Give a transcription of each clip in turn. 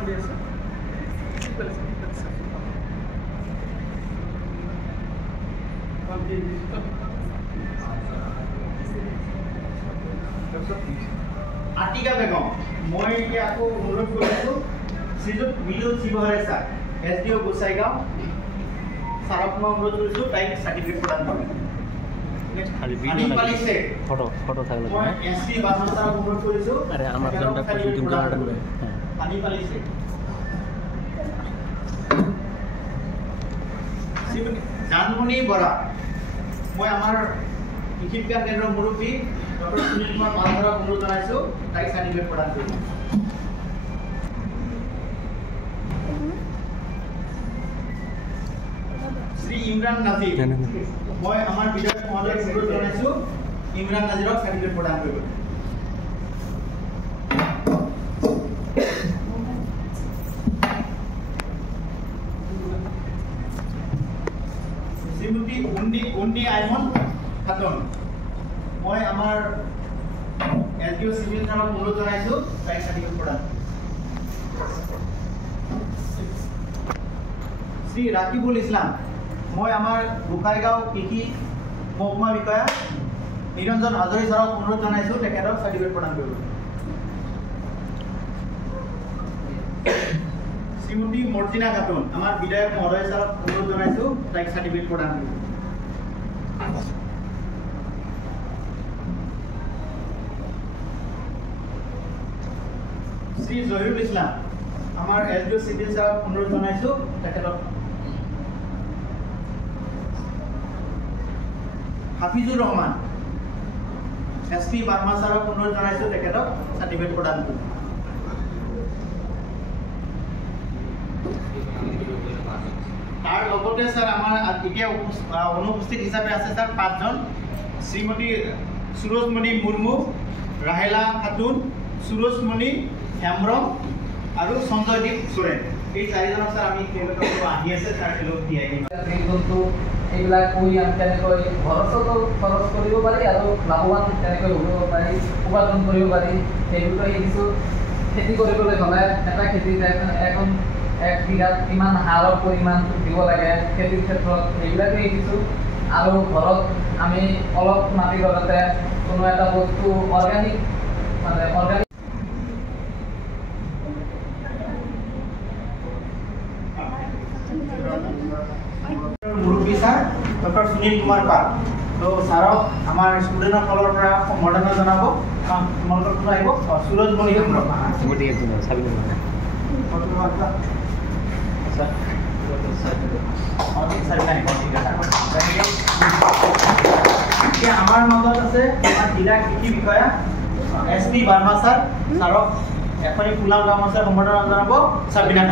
কৰি আছে আটিকা বেগম মই এতিয়া আকৌ অনুৰোধ কৰিছো শ্ৰীযুত বিলু শিৱহাৰে ছাৰ SDO গোসাইগাঁও ছাৰক মই অনুৰোধ কৰিছো তাইক চাৰ্টিফিকেট প্ৰদান কৰে ফটো থাকলে মই SC বাদন ছাৰক অনুৰোধ কৰিছো আৰে আমাৰ জনটা শুটিং কৰাটা নয় পানী পালিছে জানমণি বৰা মই আমাৰ কৃষি বিজ্ঞান কেন্দ্ৰৰ মুৰব্বী ডক্টৰ সুনীল কুমাৰ মালধাৰক অনুৰোধ জনাইছো তাইক চাৰ্টিফিকেট প্ৰদান কৰিব শ্ৰী ইমৰান নাজিৰ মই আমাৰ বিধায়ক মহোদয়ক অনুৰোধ জনাইছো ইমৰান নাজিৰক চাৰ্টিফিকেট প্ৰদান কৰিব শ্ৰীমতী উন্দি আইমন খাতুন মই আমাৰ SDO চিভিল থানাক অনুৰোধ জনাইছো তাইক চাৰ্টিফিকেট প্ৰদান শ্ৰী ৰাকিবুল ইছলাম মই আমাৰ গোসাইগাঁও কৃষি মহকুমা বিষয়া নিৰঞ্জন হাজৰি ছাৰক অনুৰোধ জনাইছো তেখেতক চাৰ্টিফিকেট প্ৰদান কৰিব শ্ৰীমতী মৰ্জিনা খাতুন আমাৰ বিধায়ক মহোদয় ছাৰক অনুৰোধ জনাইছো তাইক চাৰ্টিফিকেট প্ৰদান কৰিব শ্ৰী জহিৰুল ইছলাম আমাৰ SDO চিভিল ছাৰক অনুৰোধ জনাইছো তেখেতক হাফিজুৰ ৰহমান SP বাৰ্মা ছাৰক অনুৰোধ জনাইছো তেখেতক চাৰ্টিফিকেট প্ৰদান কৰিব তাৰ লগতে স্যাৰ আমাৰ এতিয়া অনুপস্থিত হিচাপে আছে স্যাৰ 5 জন শ্ৰীমতী সুৰজমণি মুৰ্মু ৰাহেলা খাতুন সুৰজমণি হেমব্ৰম আৰু সঞ্জয়দীপ সোৰেন এই চাৰিজনক স্যাৰ আমি তেওঁলোকক আহি আছে স্যাৰ তেওঁলোক দিয়াই কিন্তু এইবিলাক কৰি আমি তেনেকৈ খৰচতো খৰচ কৰিব পাৰি আৰু লাভৱান তেনেকৈ হ'ব পাৰি উপাৰ্জন কৰিব পাৰি সেইবোৰ কিছু খেতি কৰিবলৈ হ'লে এটা খেতি এখন 1 বিঘাত কিমান সাৰৰ পৰিমাণ দিব লাগে খেতিৰ ক্ষেত্ৰত সেইবিলাকে শিকিছোঁ আৰু ঘৰত আমি অলপ মাটি লগতে কোনো এটা বস্তু অৰ্গেনিক মুৰব্বী ছাৰ ডক্টৰ সুনীল কুমাৰ পাল তো ছাৰক আমাৰ ষ্টুডেণ্টৰ ফালৰ পৰা সম্বৰ্ধনা জনাব তোমালোকৰ কোনো আহিব সুৰজমণি হেমব্ৰম আমাৰ মাজত আছে আমাৰ জিলা কৃষি বিষয়া SP বাৰ্মা ছাৰ ছাৰক এখনি ফুলাম গামোচাৰ সম্বৰ্ধনা জনাব সাবিনা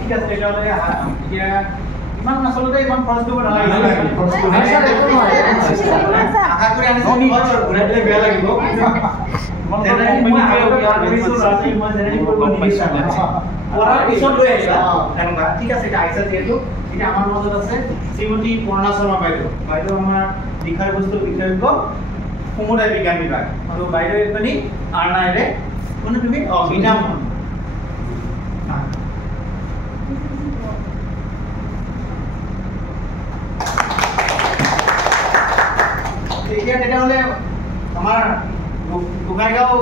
ঠিক আছে তেতিয়াহ'লে এতিয়া ইমান আচলতে ইমান খৰচ কৰিব নালাগে আশা কৰি আনিছোঁ ঘূৰাই দিলে বেয়া লাগিব ঠিক আছে এতিয়া আহিছে যিহেতু এতিয়া আমাৰ মাজত আছে শ্ৰীমতী পূৰ্ণা শৰ্মা বাইদেউ আমাৰ বিষয়বস্তু বিশেষজ্ঞ সমুদায় বিজ্ঞান বিভাগ আৰু বাইদেউ এজনী আৰ্ণাইৰে কোনে তুমি গীতা মোহন এতিয়া তেতিয়াহ'লে আমাৰ গোসাইগাঁও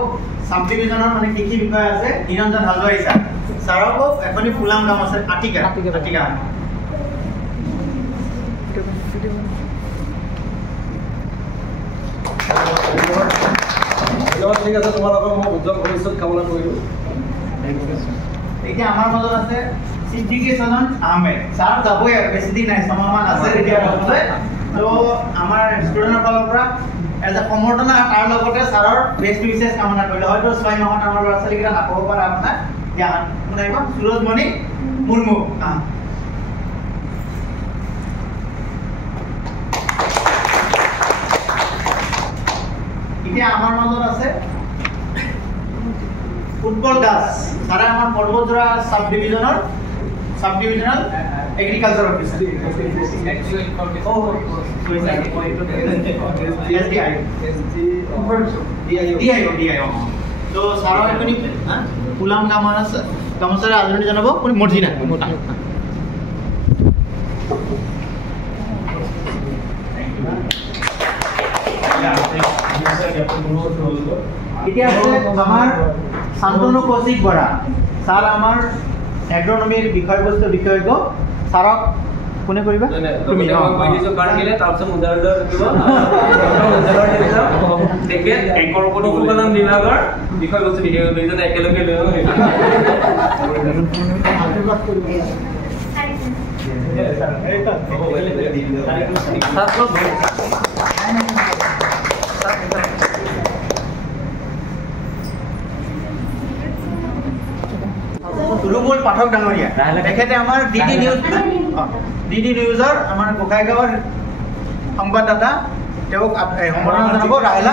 সাব ডিভিজনৰ মানে কৃষি বিষয় আছে নিৰঞ্জন হাজৰি ছাৰ ছাৰকো এখনি ফুলাম গামোচা আটিকা ঠিক আছে তোমালোকক মই উজ্জ্বল ভৱিষ্যত কামনা কৰিলোঁ এতিয়া আমাৰ মাজত আছে সিদ্দিকী সজন আহমেদ ছাৰ যাবই আৰু বেছি দিন নাই ছমাহমান আছে এতিয়া তো আমাৰ ষ্টুডেণ্টৰ ফালৰ পৰা এজ এ সম্বৰ্ধনা তাৰ লগতে ছাৰৰ বেষ্ট উইচেছ কামনা কৰিলে হয়তো 6 মাহত আমাৰ ল'ৰা ছোৱালীকেইটা নাপাব পাৰে আপোনাৰ দিয়া কোন আহিব সুৰজমণি মুৰ্মু এতিয়া আমাৰ মাজত আছে উৎপল দাস ছাৰে আমাৰ পৰ্বতজোৰা সাব ডিভিজনাল এগ্ৰিকালচাৰ অফিচাৰ তো ছাৰৰ এখনি ফুলাম গামোচাৰে আদৰণি জনাব কোন মৰ্জিনা এতিয়া আছে আমাৰ শান্তনু কৌশিক বৰা ছাৰ আমাৰ এগ্ৰনমিৰ বিষয়বস্তু বিশেষজ্ঞ ছাৰক কোনে কৰিবা তুমি পশুপালন বিভাগৰ বিষয়বস্তু বিশেষজ্ঞ দুইজনে একেলগে লৈ ৰুবুল পাঠক ডাঙৰীয়া তেখেতে আমাৰ ডিডি নিউজৰ আমাৰ গোসাইগাঁৱৰ সংবাদদাতা তেওঁক সম্বৰ্ধনা জনাব ৰাহেলা